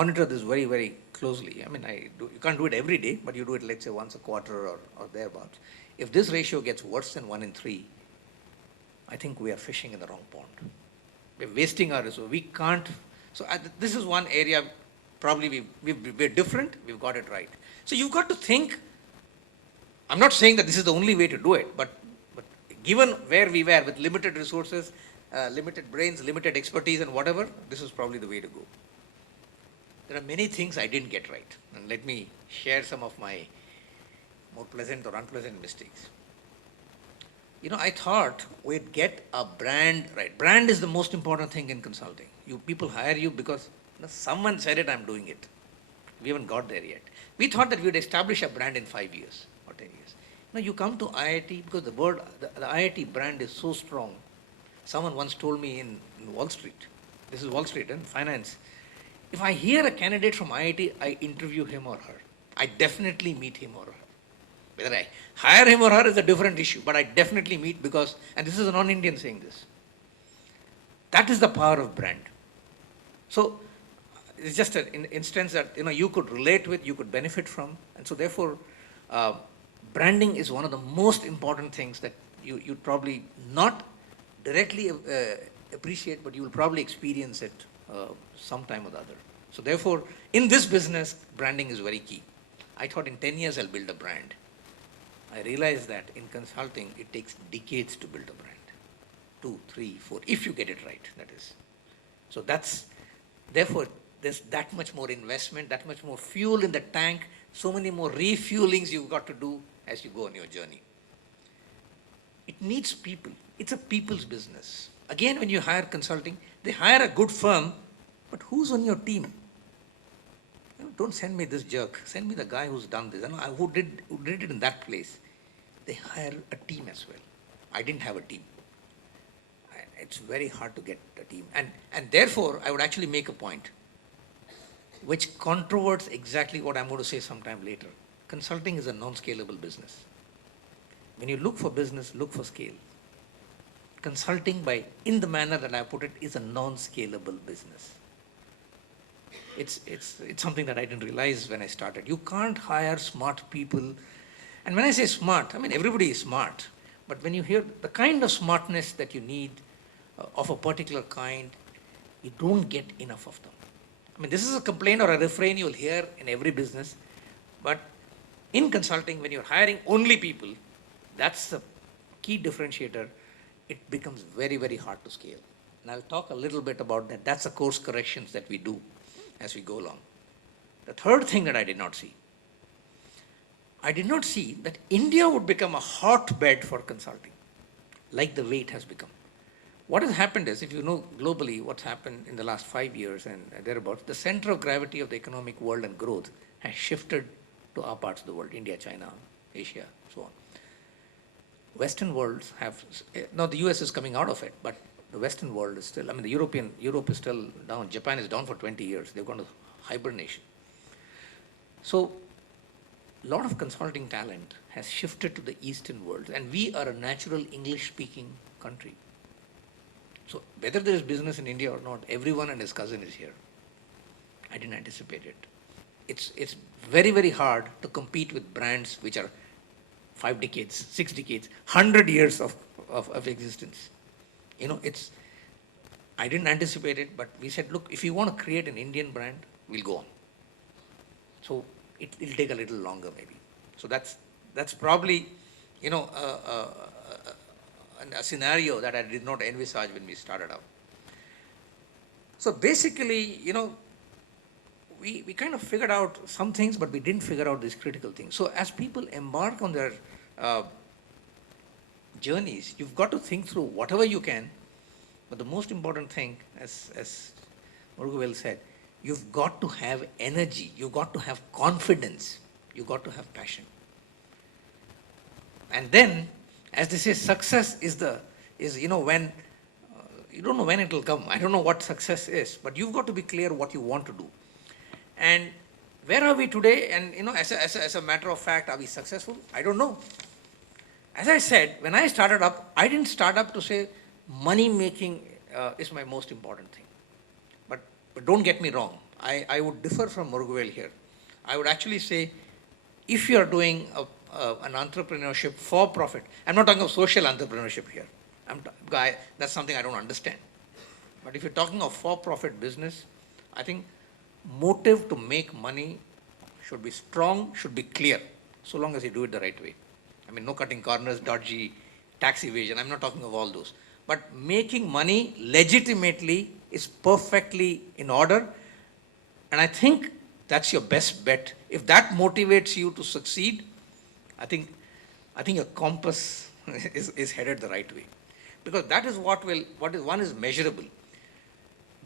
monitor this very, very closely. I mean, you can't do it every day, but you do it, let's say, once a quarter or thereabouts. If this ratio gets worse than 1 in 3, I think we are fishing in the wrong pond. We're wasting our resources. We can't. So this is one area, probably we're different, we've got it right. So you've got to think, I'm not saying that this is the only way to do it, but given where we were with limited resources, limited brains, limited expertise and whatever, this is probably the way to go. There are many things I didn't get right. And let me share some of my more pleasant or unpleasant mistakes. I thought we'd get a brand right. Brand is the most important thing in consulting. People hire you because someone said it, I'm doing it. We haven't got there yet. We thought that we'd establish a brand in 5 years or 10 years. Now you come to IIT because the IIT brand is so strong. Someone once told me in Wall Street, this is Wall Street and finance, if I hear a candidate from IIT, I interview him or her. I definitely meet him or her. Whether I hire him or her is a different issue, but I definitely meet because, and this is a non-Indian saying this, that is the power of brand. So it's just an instance that you could relate with, you could benefit from, and so therefore branding is one of the most important things that you'd probably not directly appreciate, but you will probably experience it sometime or the other. So therefore, in this business, branding is very key. I thought in 10 years I'll build a brand. I realized that in consulting, it takes decades to build a brand. 2, 3, 4, if you get it right, that is. So therefore, there's that much more investment, that much more fuel in the tank, so many more refuelings you've got to do as you go on your journey. It needs people. It's a people's business. Again, when you hire consulting, they hire a good firm, but who's on your team? Don't send me this jerk. Send me the guy who's done this. Who did it in that place. They hire a team as well. I didn't have a team. It's very hard to get a team. And therefore, I would actually make a point which controverts exactly what I'm going to say sometime later. Consulting is a non-scalable business. When you look for business, look for scale. Consulting, in the manner that I put it, is a non-scalable business. It's something that I didn't realize when I started. You can't hire smart people. And when I say smart, I mean everybody is smart. But when you hear the kind of smartness that you need of a particular kind, you don't get enough of them. I mean, this is a complaint or a refrain you'll hear in every business. But in consulting, when you're hiring only people, that's the key differentiator. It becomes very, very hard to scale. And I'll talk a little bit about that. That's the course corrections that we do as we go along. The third thing that I did not see that India would become a hotbed for consulting, like the way it has become. What has happened is, if you know globally what's happened in the last 5 years and thereabouts, the center of gravity of the economic world and growth has shifted to our parts of the world, India, China, Asia, so on. Western worlds have, now the US is coming out of it, but the Western world is still, Europe is still down. Japan is down for 20 years. They've gone to hibernation. So a lot of consulting talent has shifted to the Eastern world, and we are a natural English-speaking country. So whether there is business in India or not, everyone and his cousin is here. I didn't anticipate it. It's very, very hard to compete with brands which are 5 decades, 6 decades, 100 years of existence. I didn't anticipate it, but we said, look, if you want to create an Indian brand, we'll go on. So it'll take a little longer maybe. So that's probably, a scenario that I did not envisage when we started out. So basically, we kind of figured out some things, but we didn't figure out these critical things. So as people embark on their journeys, you've got to think through whatever you can, but the most important thing, as Raghuvel said, you've got to have energy, you've got to have confidence, you've got to have passion. And then, as they say, success is when, you don't know when it will come. I don't know what success is, but you've got to be clear what you want to do. And where are we today? And as a matter of fact, are we successful? I don't know. As I said, when I started up, I didn't start up to say money making is my most important thing. But don't get me wrong. I would differ from Murugavel here. I would actually say, if you are doing an entrepreneurship for profit, I'm not talking of social entrepreneurship here. That's something I don't understand. But if you're talking of for-profit business, I think motive to make money should be strong, should be clear, so long as you do it the right way. I mean, no cutting corners, dodgy, tax evasion. I'm not talking of all those. But making money legitimately is perfectly in order. And I think that's your best bet. If that motivates you to succeed, I think, I think your compass is headed the right way. Because that is one is measurable.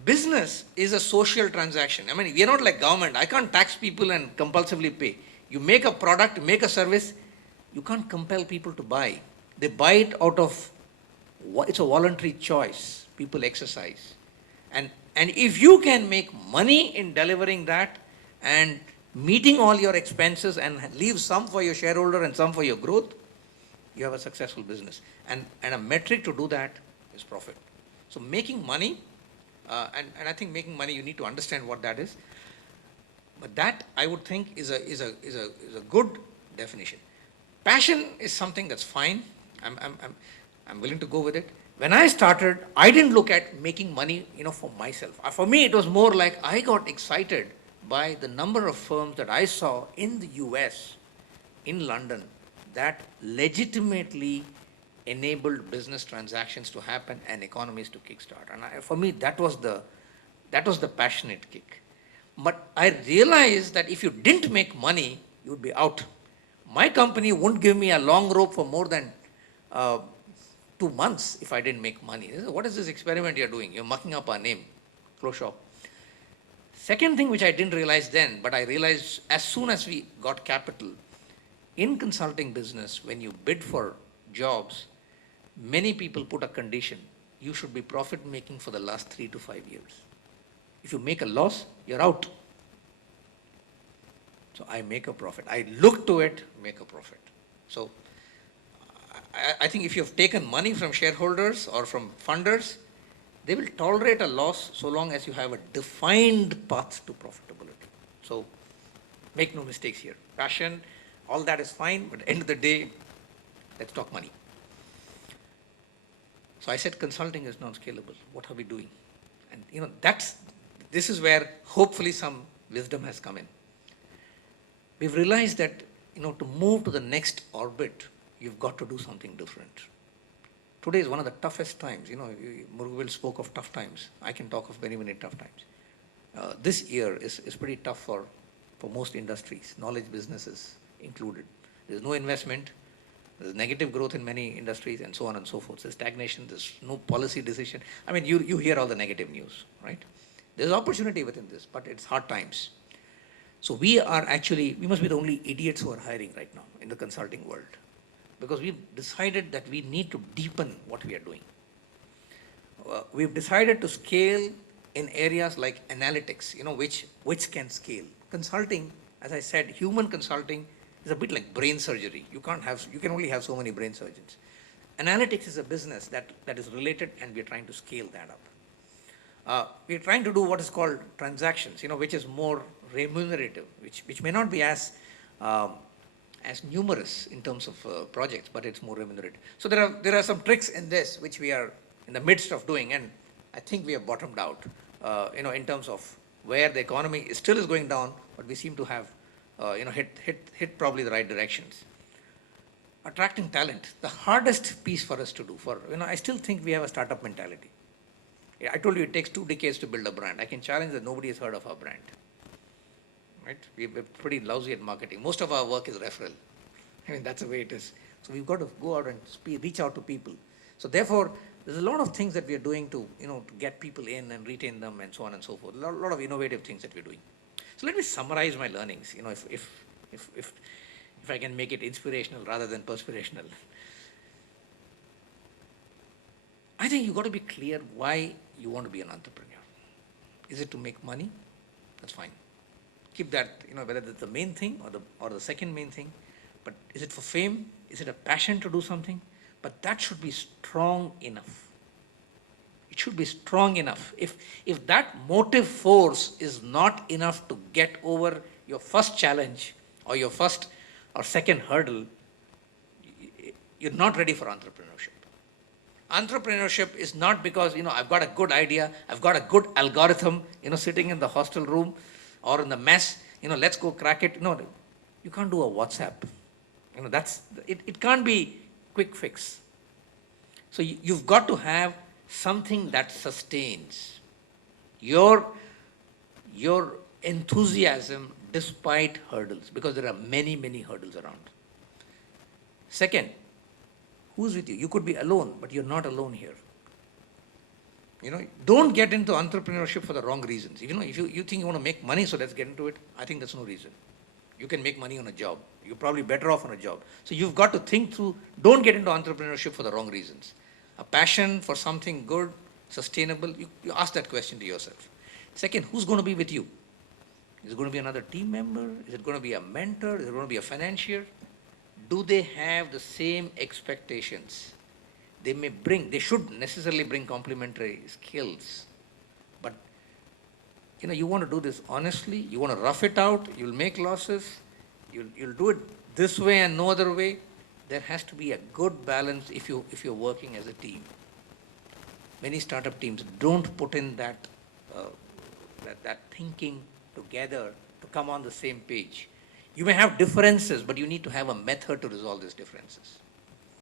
Business is a social transaction. I mean, we are not like government. I can't tax people and compulsively pay. You make a product, make a service, you can't compel people to buy. They buy it out of, it's a voluntary choice people exercise. And if you can make money in delivering that and meeting all your expenses and leave some for your shareholder and some for your growth, you have a successful business. And a metric to do that is profit. So making money, and I think making money, you need to understand what that is. But that, I would think, is a good definition. Passion is something that's fine. I'm willing to go with it. When I started, I didn't look at making money, for myself. For me, it was more like I got excited by the number of firms that I saw in the US, in London, that legitimately enabled business transactions to happen and economies to kickstart. And for me, that was the passionate kick. But I realized that if you didn't make money, you would be out. My company wouldn't give me a long rope for more than 2 months if I didn't make money. They said, what is this experiment you're doing? You're mucking up our name. Close shop. Second thing which I didn't realize then, but I realized as soon as we got capital, in consulting business, when you bid for jobs, many people put a condition. You should be profit making for the last 3 to 5 years. If you make a loss, you're out. So I make a profit. I look to it, make a profit. So I think if you've taken money from shareholders or from funders, they will tolerate a loss so long as you have a defined path to profitability. So make no mistakes here. Passion, all that is fine, but at the end of the day, let's talk money. So I said consulting is non-scalable. What are we doing? And this is where hopefully some wisdom has come in. We've realized that, to move to the next orbit, you've got to do something different. Today is one of the toughest times. Murugavel spoke of tough times. I can talk of very many tough times. This year is pretty tough for most industries, knowledge businesses included. There's no investment. There's negative growth in many industries and so on and so forth. There's stagnation. There's no policy decision. I mean, you hear all the negative news, right? There's opportunity within this, but it's hard times. So we must be the only idiots who are hiring right now in the consulting world, because we've decided that we need to deepen what we are doing. We've decided to scale in areas like analytics, which can scale. Consulting, as I said, human consulting is a bit like brain surgery. You can only have so many brain surgeons. Analytics is a business that is related, and we're trying to scale that up. We're trying to do what is called transactions, which is more remunerative, which may not be as numerous in terms of projects, but it's more remunerative. So there are some tricks in this which we are in the midst of doing, and I think we have bottomed out, in terms of where the economy still is going down, but we seem to have, hit probably the right directions. Attracting talent, the hardest piece for us to do. I still think we have a startup mentality. I told you it takes 2 decades to build a brand. I can challenge that nobody has heard of our brand. Right? We're pretty lousy at marketing. Most of our work is referral. I mean, that's the way it is. So we've got to go out and reach out to people. So therefore, there's a lot of things that we are doing to get people in and retain them and so on and so forth. A lot of innovative things that we're doing. So let me summarize my learnings. If I can make it inspirational rather than perspirational. I think you've got to be clear why you want to be an entrepreneur. Is it to make money? That's fine. Keep that, whether it's the main thing or the second main thing. But is it for fame? Is it a passion to do something? But that should be strong enough. It should be strong enough. If that motive force is not enough to get over your first challenge or your first or second hurdle, you're not ready for entrepreneurship. Entrepreneurship is not because, I've got a good idea, I've got a good algorithm, sitting in the hostel room or in the mess, let's go crack it. No, you can't do a WhatsApp. It can't be quick fix. So you've got to have something that sustains your enthusiasm despite hurdles, because there are many, many hurdles around. Second, who's with you? You could be alone, but you're not alone here. Don't get into entrepreneurship for the wrong reasons. If you think you want to make money, so let's get into it, I think that's no reason. You can make money on a job. You're probably better off on a job. So you've got to think through, don't get into entrepreneurship for the wrong reasons. A passion for something good, sustainable, you ask that question to yourself. Second, who's going to be with you? Is it going to be another team member? Is it going to be a mentor? Is it going to be a financier? Do they have the same expectations? They should necessarily bring complementary skills. But, you want to do this honestly, you want to rough it out, you'll make losses, you'll do it this way and no other way. There has to be a good balance if you're working as a team. Many startup teams don't put in that thinking together to come on the same page. You may have differences, but you need to have a method to resolve these differences.